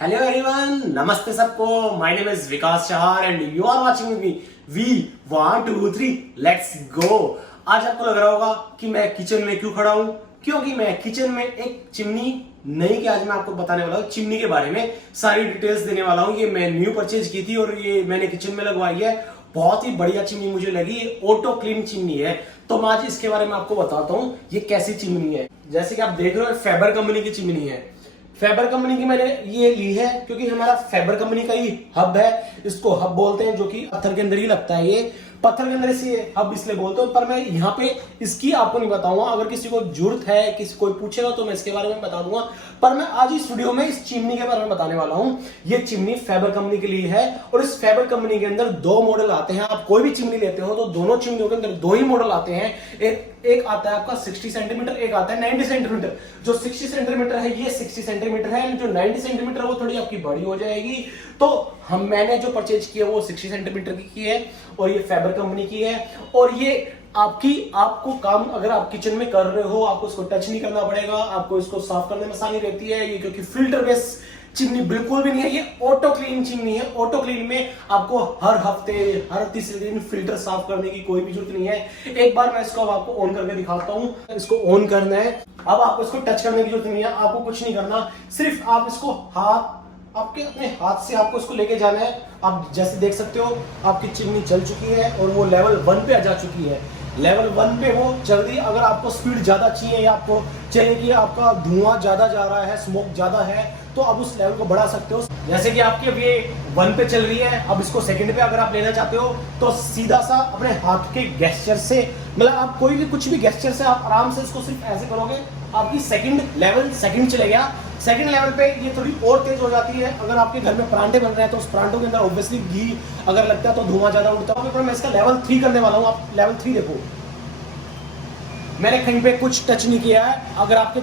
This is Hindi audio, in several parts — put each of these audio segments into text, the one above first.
हेलो एवरीवन, नमस्ते सबको। My name is Vikas Chahar and you are watching me V 1 2 3 let's go. आज आपको लग रहा होगा कि मैं किचन में क्यों खड़ा हूं, क्योंकि मैं किचन में एक चिमनी नहीं कि आज मैं आपको बताने वाला हूं चिमनी के बारे में सारी डिटेल्स देने वाला हूं। ये मैं न्यू परचेज की थी और ये मैंने किचन में लगवाई है। बहुत ही बढ़िया चिमनी मुझे लगी। ये ऑटो क्लीन चिमनी है, तो मैं आज इसके बारे में आपको बताता हूं ये कैसी चिमनी है। जैसे कि आप देख रहे हो फेबर कंपनी की चिमनी है। फेबर कंपनी की मैंने ये ली है क्योंकि हमारा फेबर कंपनी का ही हब है, इसको हब बोलते हैं, जो कि पत्थर के अंदर ही लगता है। ये पत्थर के अंदर से हब इसलिए बोलते हैं, पर मैं यहाँ पे इसकी आपको नहीं बताऊंगा। अगर किसी को जरूरत है, किसी कोई पूछेगा तो मैं इसके बारे में बता दूंगा, पर मैं आज इस वीडियो में इस चिमनी के बारे में बताने वाला हूँ। ये चिमनी फेबर कंपनी के लिए है और इस फेबर कंपनी के अंदर दो मॉडल आते हैं। आप कोई भी चिमनी लेते हो तो दोनों चिमनियों के अंदर दो ही मॉडल आते हैं। एक आता है आपका 60 सेंटीमीटर, एक आता है 90 सेंटीमीटर। जो 60 सेंटीमीटर है ये 60 सेंटीमीटर है, जो 90 सेंटीमीटर वो थोड़ी आपकी बड़ी हो जाएगी। तो मैंने जो परचेज की है वो 60 सेंटीमीटर की है और ये फेबर कंपनी की है। और ये आपको काम अगर आप किचन में कर रहे हो, आपको इसको टच नहीं करना पड़ेगा, आपको इसको साफ करने में आसानी रहती है। ये क्योंकि फिल्टर बेस चिमनी बिल्कुल भी नहीं है, ये ऑटो क्लीन चिमनी है। ऑटो क्लीन में आपको हर हफ्ते हर तीसरे दिन फिल्टर साफ करने की कोई भी जरूरत नहीं है। एक बार मैं इसको आपको ऑन करके दिखाता हूं। इसको ऑन करना है। अब आपको इसको टच करने की जरूरत नहीं है, आपको कुछ नहीं करना, सिर्फ आप इसको आपके अपने हाथ से आपको इसको लेके जाना है। आप जैसे देख सकते हो आपकी चिमनी चल चुकी है और वो लेवल 1 पे आ जा चुकी है। लेवल 1 पे वो जल्दी, अगर आपको स्पीड ज्यादा चाहिए या आपको चाहिए कि आपका धुआं ज्यादा जा रहा है, स्मोक ज्यादा है, तो आप उस लेवल को बढ़ा सकते हो। जैसे कि आपकी अब ये 1 पे चल रही है, अब इसको सेकंड पे अगर आप लेना चाहते हो तो सीधा सा अपने हाथ के गेस्चर से, मतलब आप कोई भी कुछ भी गेस्चर से आप आराम से इसको सिर्फ ऐसे करोगे, आपकी सेकंड चले गया। सेकंड लेवल पे ये थोड़ी और तेज हो जाती है। अगर आपके घर में परांठे बन रहे हैं तो उस परांठों के अंदर ऑब्वियसली घी अगर लगता है तो धुआं ज्यादा उड़ता है। मैं इसका लेवल 3 करने वाला हूँ। आप लेवल 3 देखो, मैंने कहीं पे कुछ टच नहीं किया है। अगर आपके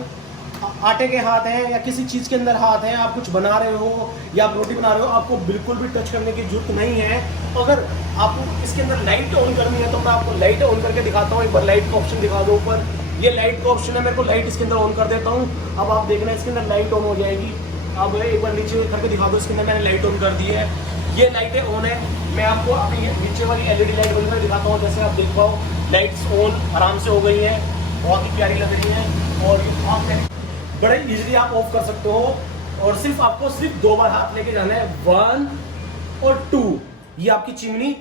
आटे के हाथ हैं या किसी चीज के अंदर हाथ हैं, आप कुछ बना रहे हो या आप रोटी बना रहे हो, आपको बिल्कुल भी टच करने की जरूरत नहीं है। अगर आपको इसके अंदर लाइट ऑन करनी है तो मैं आपको लाइट ऑन करके दिखाता हूँ। एक बार लाइट का ऑप्शन दिखा दो ऊपर, ये लाइट का ऑप्शन है। मेरे को लाइट इसके अंदर ऑन कर देता हूँ। अब आप देखना इसके अंदर लाइट ऑन हो जाएगी। अब एक बार नीचे करके दिखा दो, इसके अंदर मैंने लाइट ऑन कर दी है। ये लाइटें ऑन है। मैं आपको अभी नीचे वाली LED लाइट बंद कर दिखाता हूँ। जैसे आप देख पाओ लाइट्स ऑन आराम से हो गई है, बहुत ही प्यारी लग रही है और आप बड़े इजीली आप ऑफ कर सकते हो। और आपको सिर्फ 2 बार हाथ लेके जाना है, 1 और 2। ये आपकी चिमनी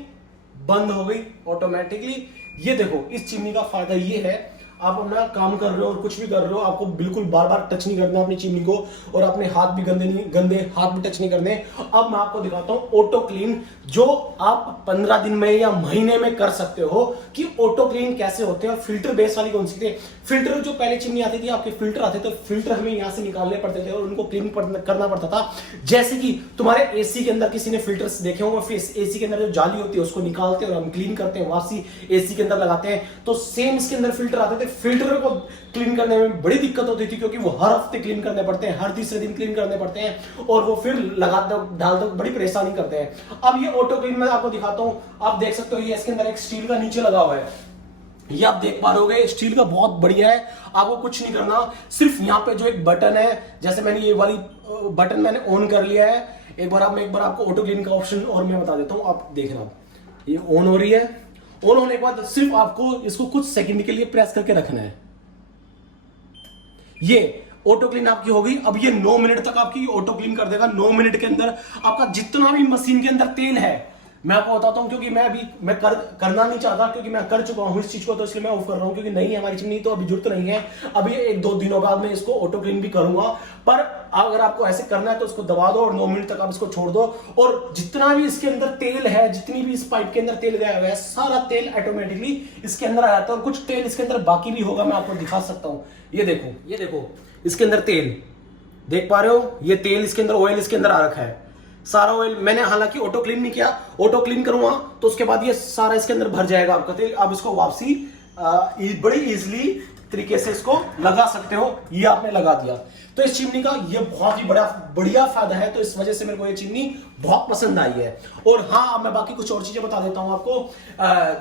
बंद हो गई ऑटोमेटिकली। ये देखो, इस चिमनी का फायदा ये है, आप अपना काम कर रहे हो और कुछ भी कर रहे हो, आपको बिल्कुल बार बार टच नहीं करना अपनी चिमनी को, और अपने हाथ भी गंदे हाथ भी टच नहीं करने। अब मैं आपको दिखाता हूं ऑटो क्लीन, जो आप 15 दिन में या महीने में कर सकते हो कि ऑटो क्लीन कैसे होते हैं। और फिल्टर बेस वाली कौन सी थी? फिल्टर जो पहले चिमनी आती थी, आपके फिल्टर आते थे, फिल्टर हमें यहाँ से निकालने पड़ते थे और उनको क्लीन करना पड़ता था। जैसे कि तुम्हारे एसी के अंदर किसी ने फिल्टर्स देखे होंगे, फिर एसी के अंदर जो जाली होती है उसको निकालते हैं और हम क्लीन करते हैं, वापसी एसी के अंदर लगाते हैं। तो सेम इसके अंदर फिल्टर आते थे। फिल्टर को क्लीन करने में बड़ी दिक्कत होती थी क्योंकि वो हर हफ्ते क्लीन करने पड़ते हैं, हर तीसरे दिन क्लीन करने पड़ते हैं और वो फिर लगा दो डाल दो, बड़ी परेशानी करते हैं। अब ये ऑटो क्लीन में आपको दिखाता हूं। आप देख सकते हो ये इसके अंदर एक स्टील का नीचे लगा हुआ है, ये आप देख पा रहे हो, स्टील का बहुत बढ़िया है। आपको कुछ नहीं करना, सिर्फ यहाँ पे जो एक बटन है, जैसे मैंने ये वाली बटन मैंने ऑन कर लिया है। एक बार आपको ऑटो क्लीन का ऑप्शन और मैं बता देता हूँ। आप देखना, ये ऑन हो रही है। ऑन होने के बाद सिर्फ आपको इसको कुछ सेकंड के लिए प्रेस करके रखना है। ये ऑटो क्लीन आपकी हो गई। अब ये 9 मिनट तक आपकी ऑटो क्लीन कर देगा। 9 मिनट के अंदर आपका जितना भी मशीन के अंदर तेल है, मैं आपको बताता हूं, क्योंकि मैं करना नहीं चाहता, क्योंकि मैं कर चुका हूं इस चीज को, तो इसलिए मैं ऑफ कर रहा हूं, क्योंकि नहीं है हमारी चिमनी, तो अभी जरूरत नहीं है। अभी 1-2 दिनों बाद मैं इसको ऑटो क्लीन भी करूंगा। पर अगर आपको ऐसे करना है तो इसको दबा दो और 9 मिनट तक आप इसको छोड़ दो, और जितना भी इसके अंदर तेल है, जितनी भी इस पाइप के अंदर तेल गया हुआ है, सारा तेल ऑटोमेटिकली इसके अंदर आ जाता है। और कुछ तेल इसके अंदर बाकी भी होगा, मैं आपको दिखा सकता हूं। ये देखो इसके अंदर तेल देख पा रहे हो, ये तेल इसके अंदर, ऑयल इसके अंदर आ रखा है, सारा ऑयल। मैंने हालांकि ऑटो क्लीन नहीं किया, ऑटो क्लीन करूंगा तो उसके बाद ये सारा इसके अंदर भर जाएगा आपका तेल। अब इसको वापसी बड़ी इजीली तरीके से इसको लगा सकते हो। ये आपने लगा दिया तो इस चिमनी का ये बहुत ही बढ़िया फायदा है, तो इस वजह से मेरे को ये चिमनी बहुत पसंद आई है। और हाँ, अब मैं बाकी कुछ और चीजें बता देता हूं आपको,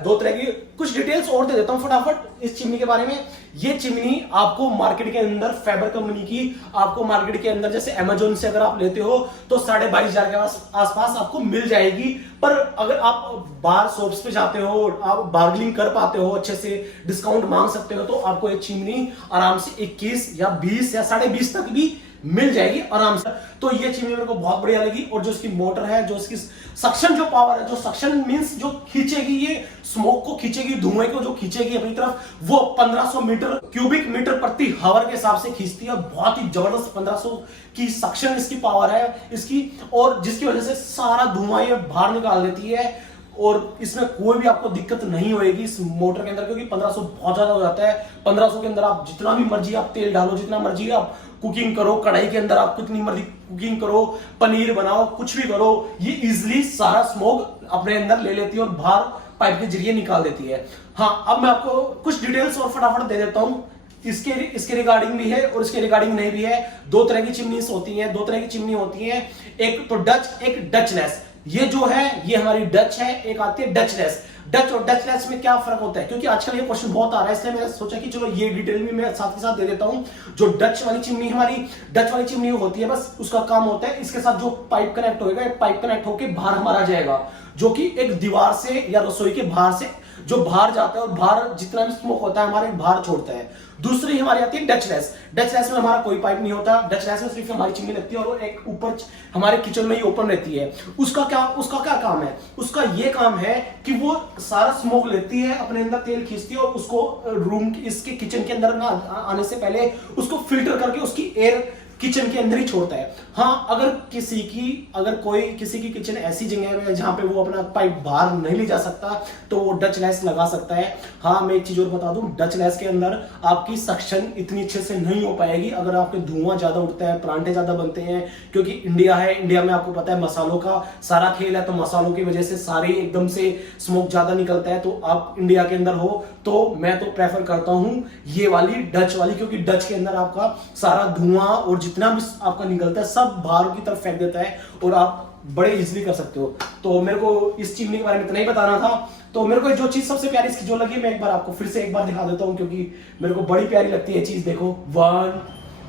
दो तरह की कुछ डिटेल्स और दे देता हूं फटाफट इस चिमनी के बारे में। ये चिमनी आपको मार्केट के अंदर फैबर कंपनी की, आपको मार्केट के अंदर जैसे अमेजोन से अगर आप लेते हो तो 22,500 के आसपास आपको मिल जाएगी। पर अगर आप बाहर शॉप्स पे जाते हो, आप बार्गेनिंग कर पाते हो, अच्छे से डिस्काउंट मांग सकते हो, तो आपको ये चिमनी आराम से 21 या 20 या 20.5 तक भी मिल जाएगी आराम से। तो ये चिमनी मेरे को बहुत बढ़िया लगी। और जो इसकी मोटर है, जो इसकी सक्शन जो पावर है, जो सक्शन मींस जो खींचेगी, ये स्मोक को खींचेगी, धुएं को जो खींचेगी अपनी तरफ, वो 1500 मीटर क्यूबिक मीटर प्रति हावर के हिसाब से खींचती है। बहुत ही जबरदस्त 1500 की सक्शन इसकी पावर है इसकी, और जिसकी वजह से सारा धुआं ये बाहर निकाल देती है। और इसमें कोई भी आपको दिक्कत नहीं होगी इस मोटर के अंदर, क्योंकि 1500 बहुत ज्यादा हो जाता है। 1500 के अंदर आप जितना भी मर्जी आप तेल डालो, जितना मर्जी आप कुकिंग करो, कढ़ाई के अंदर आप कितनी मर्जी कुकिंग करो, पनीर बनाओ, कुछ भी करो, ये इजिली सारा स्मोक अपने अंदर ले लेती है और बाहर पाइप के जरिए निकाल देती है। हाँ, अब मैं आपको कुछ डिटेल्स और फटाफट दे देता हूं। इसके रिगार्डिंग भी है और इसके रिगार्डिंग नहीं भी है। दो तरह की चिमनीज होती हैं, दो तरह की चिमनी होती है, एक तो डच, एक डचलेस। ये जो है ये हमारी डच है, एक आती है डचलेस। डच और डचलेस में क्या फर्क होता है, क्योंकि आजकल ये क्वेश्चन बहुत आ रहा है, इसलिए मैंने सोचा कि चलो ये डिटेल भी मैं साथ के साथ दे देता हूं। जो डच वाली चिमनी हमारी डच वाली चिमनी होती है, बस उसका काम होता है इसके साथ जो पाइप कनेक्ट होगा, पाइप कनेक्ट होकर बाहर हमारा जाएगा, जो कि एक दीवार से या रसोई के बाहर से जो बाहर जाता है और बाहर जितना भी स्मोक होता है हमारे बाहर छोड़ता है। दूसरी हमारी आती है डचलेस। डचलेस में हमारा कोई पाइप नहीं होता। डचलेस में सिर्फ हमारी चिमनी लगती है और एक ऊपर हमारे किचन में ही ओपन रहती है। उसका क्या काम है? उसका ये काम है कि वो सारा स्मोक लेती है, अपने अंदर तेल खींचती है और उसको रूम इसके किचन के अंदर ना आने से पहले उसको फिल्टर करके उसकी एयर किचन के अंदर ही छोड़ता है। हाँ, अगर किसी की किचन ऐसी जगह है जहां पे वो अपना पाइप बाहर नहीं ले जा सकता, तो वो डच लैस लगा सकता है। हाँ, मैं एक चीज और बता दूं, डच लैस के अंदर आपकी सक्शन इतनी अच्छे से नहीं हो पाएगी अगर आपके धुआं ज्यादा उठता है, परांठे ज्यादा बनते हैं, क्योंकि इंडिया है, इंडिया में आपको पता है मसालों का सारा खेल है, तो मसालों की वजह से सारे एकदम से स्मोक ज्यादा निकलता है। तो आप इंडिया के अंदर हो तो मैं तो प्रेफर करता हूं ये वाली डच वाली, क्योंकि डच के अंदर आपका सारा धुआं और जितना भी आपका निकलता है सब बाहर की तरफ फेंक देता है और आप बड़े इजीली कर सकते हो। तो मेरे को इस चिमनी के बारे में इतना ही बताना था। तो मेरे को जो चीज सबसे प्यारी इसकी जो लगी, मैं एक बार आपको फिर से एक बार दिखा देता हूं, क्योंकि मेरे को बड़ी प्यारी लगती है चीज। देखो, 1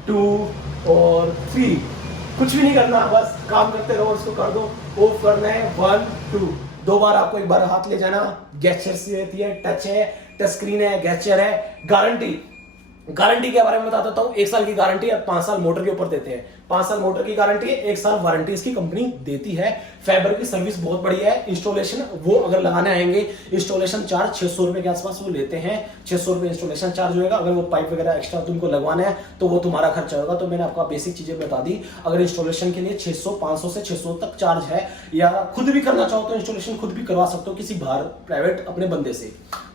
2 और 3, कुछ भी नहीं करना, बस काम करते रहो, इसको कर दो, ऑफ करना है 1 2, 2 बार आपको एक बार हाथ ले जाना। गेस्चर से रहती है, टच है, टच स्क्रीन है, गेस्चर है। गारंटी के बारे में बता देता हूं। 1 साल की गारंटी है, 5 साल मोटर के ऊपर देते हैं। 5 साल मोटर की गारंटी है, 1 साल वारंटी इसकी कंपनी देती है। फैबर की सर्विस बहुत बढ़िया है। इंस्टॉलेशन वो अगर लगाने आएंगे, इंस्टॉलेशन चार्ज 600 रुपए के आसपास वो लेते हैं। 600 रुपए इंस्टॉलेशन चार्ज होगा। अगर वो पाइप वगैरह एक्स्ट्रा तुमको लगवाना है तो वो तुम्हारा खर्चा होगा। तो मैंने आपको बेसिक चीजें बता दी। अगर इंस्टॉलेशन के लिए 500 से 600 तक चार्ज है, या खुद भी करना चाहो तो इंस्टॉलेशन खुद भी करवा सकते हो किसी बाहर प्राइवेट अपने बंदे से।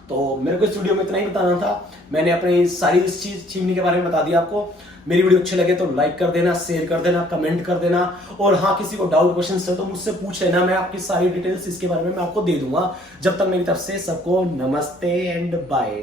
तो मेरे को इस वीडियो में इतना ही बताना था। मैंने अपनी सारी इस चिमनी के बारे में बता दिया आपको। मेरी वीडियो अच्छी लगे तो लाइक कर देना, शेयर कर देना, कमेंट कर देना, और हाँ, किसी को डाउट क्वेश्चन है तो मुझसे पूछ लेना। मैं आपकी सारी डिटेल्स इसके बारे में मैं आपको दे दूंगा। जब तक मेरी तरफ से सबको नमस्ते एंड बाय।